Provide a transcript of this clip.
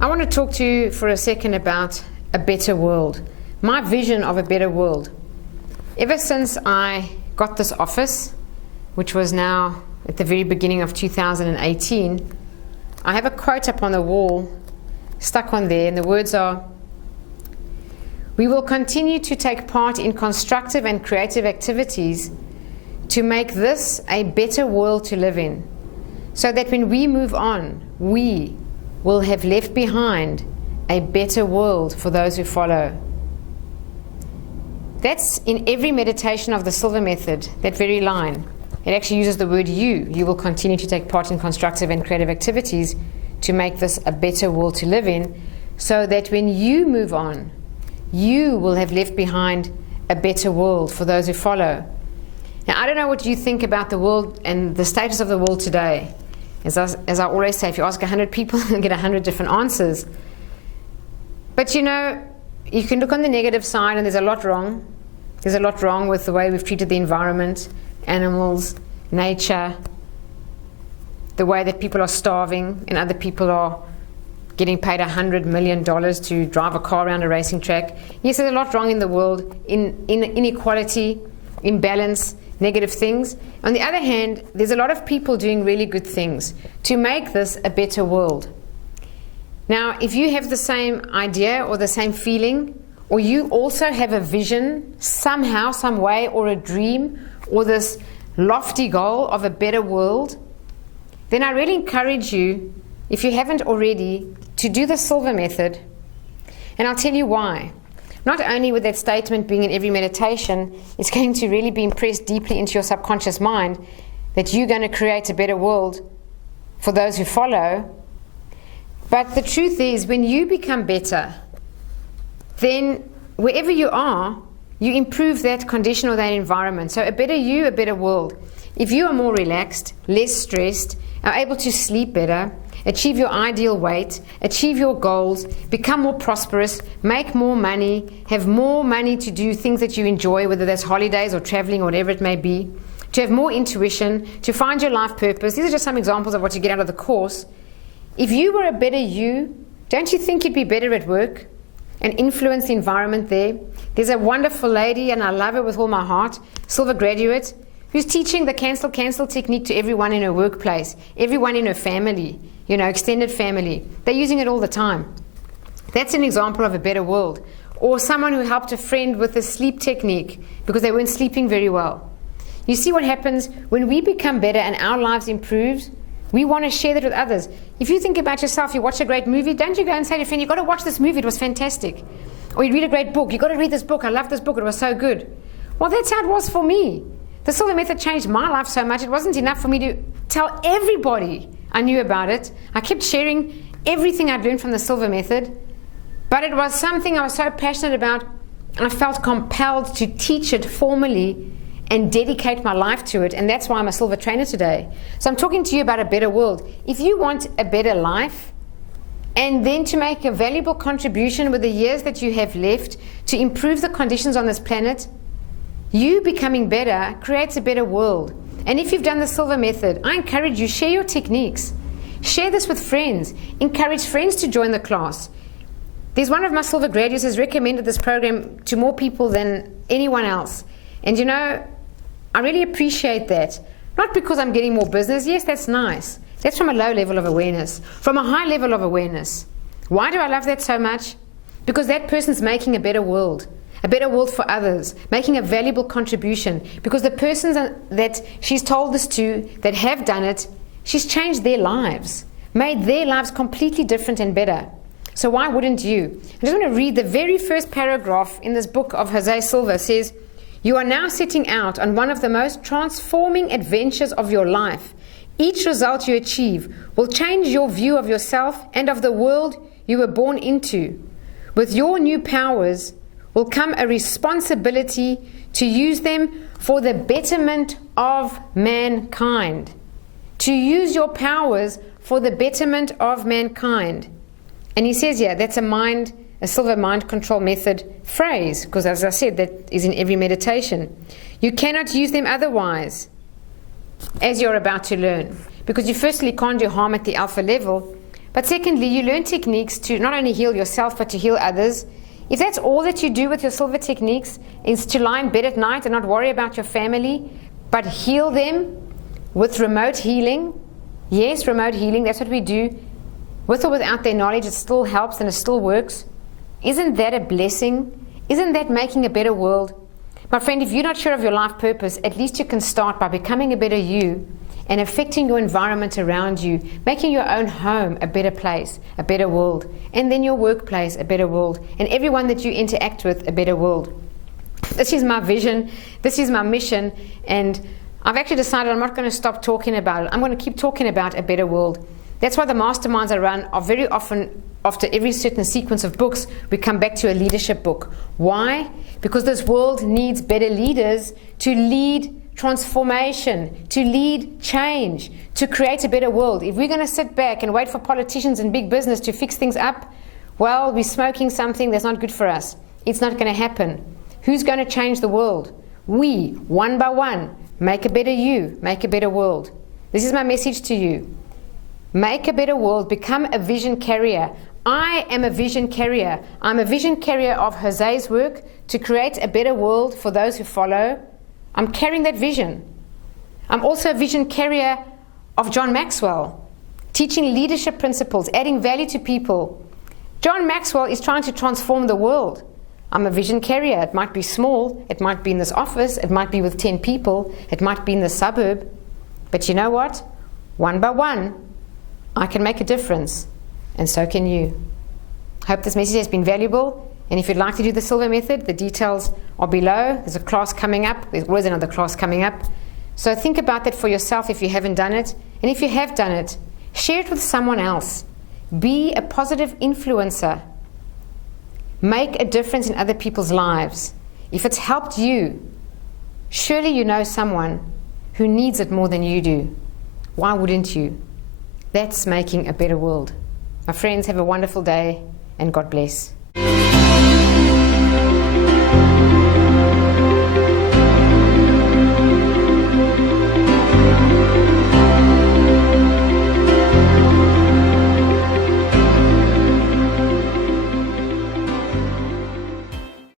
I want to talk to you for a second about a better world, my vision of a better world. Ever since I got this office, which was now at the very beginning of 2018, I have a quote up on the wall, stuck on there, and the words are, "We will continue to take part in constructive and creative activities to make this a better world to live in, so that when we move on, we will have left behind a better world for those who follow." That's in every meditation of the Silver Method, that very line. It actually uses the word you. You will continue to take part in constructive and creative activities to make this a better world to live in, so that when you move on, you will have left behind a better world for those who follow. Now, I don't know what you think about the world and the status of the world today. As I always say, if you ask 100 people, you'll get 100 different answers. But you know, you can look on the negative side, and there's a lot wrong. There's a lot wrong with the way we've treated the environment, animals, nature, the way that people are starving and other people are getting paid $100 million to drive a car around a racing track. Yes, there's a lot wrong in the world, in inequality, imbalance, negative things. On the other hand, there's a lot of people doing really good things to make this a better world. Now, if you have the same idea or the same feeling, or you also have a vision somehow, some way, or a dream, or this lofty goal of a better world, then I really encourage you, if you haven't already, to do the Silver Method. And I'll tell you why. Not only with that statement being in every meditation, it's going to really be impressed deeply into your subconscious mind that you're going to create a better world for those who follow. But the truth is, when you become better, then wherever you are, you improve that condition or that environment. So a better you, a better world. If you are more relaxed, less stressed, are able to sleep better, achieve your ideal weight, achieve your goals, become more prosperous, make more money, have more money to do things that you enjoy, whether that's holidays or traveling or whatever it may be, to have more intuition, to find your life purpose. These are just some examples of what you get out of the course. If you were a better you, don't you think you'd be better at work and influence the environment there? There's a wonderful lady, and I love her with all my heart, silver graduate, who's teaching the cancel technique to everyone in her workplace, everyone in her family, extended family. They're using it all the time. That's an example of a better world. Or someone who helped a friend with the sleep technique because they weren't sleeping very well. You see what happens when we become better and our lives improve? We want to share that with others. If you think about yourself, you watch a great movie, don't you go and say to your friend, "You've got to watch this movie, it was fantastic." Or you read a great book, "You've got to read this book, I love this book, it was so good." Well, that's how it was for me. The Silver Method changed my life so much, it wasn't enough for me to tell everybody I knew about it. I kept sharing everything I'd learned from the Silver Method, but it was something I was so passionate about, and I felt compelled to teach it formally and dedicate my life to it, and that's why I'm a Silver Trainer today. So I'm talking to you about a better world. If you want a better life, and then to make a valuable contribution with the years that you have left to improve the conditions on this planet, you becoming better creates a better world. And if you've done the Silver Method, I encourage you, share your techniques. Share this with friends. Encourage friends to join the class. There's one of my Silver graduates has recommended this program to more people than anyone else. And I really appreciate that. Not because I'm getting more business. Yes, that's nice. That's from a low level of awareness. From a high level of awareness. Why do I love that so much? Because that person's making a better world for others, making a valuable contribution. Because the persons that she's told this to, that have done it, she's changed their lives, made their lives completely different and better. So why wouldn't you? I just want to read the very first paragraph in this book of Jose Silva. It says, "You are now setting out on one of the most transforming adventures of your life. Each result you achieve will change your view of yourself and of the world you were born into. With your new powers will come a responsibility to use them for the betterment of mankind." To use your powers for the betterment of mankind. And he says here, that's a Silver Mind Control Method phrase, because as I said, that is in every meditation. You cannot use them otherwise, as you're about to learn. Because you firstly can't do harm at the alpha level, But secondly, you learn techniques to not only heal yourself, but to heal others. If that's all that you do with your silver techniques, is to lie in bed at night and not worry about your family, but heal them with remote healing. Yes, remote healing, that's what we do. With or without their knowledge, it still helps and it still works. Isn't that a blessing? Isn't that making a better world? My friend, if you're not sure of your life purpose, at least you can start by becoming a better you and affecting your environment around you, making your own home a better place, a better world, and then your workplace a better world, and everyone that you interact with a better world. This is my vision, this is my mission, and I've actually decided I'm not going to stop talking about it. I'm going to keep talking about a better world. That's why the masterminds I run are very often, after every certain sequence of books, we come back to a leadership book. Why? Because this world needs better leaders to lead transformation, to lead change, to create a better world. If we're going to sit back and wait for politicians and big business to fix things up, well, we're smoking something that's not good for us. It's not going to happen. Who's going to change the world? We, one by one, make a better you, make a better world. This is my message to you. Make a better world, become a vision carrier. I am a vision carrier. I'm a vision carrier of Jose's work to create a better world for those who follow. I'm carrying that vision. I'm also a vision carrier of John Maxwell, teaching leadership principles, adding value to people. John Maxwell is trying to transform the world. I'm a vision carrier. It might be small. It might be in this office. It might be with 10 people. It might be in the suburb. But you know what? One by one, I can make a difference. And so can you. Hope this message has been valuable. And if you'd like to do the Silver Method, the details are below. There's a class coming up. There's always another class coming up. So think about that for yourself if you haven't done it. And if you have done it, share it with someone else. Be a positive influencer. Make a difference in other people's lives. If it's helped you, surely you know someone who needs it more than you do. Why wouldn't you? That's making a better world. My friends, have a wonderful day and God bless.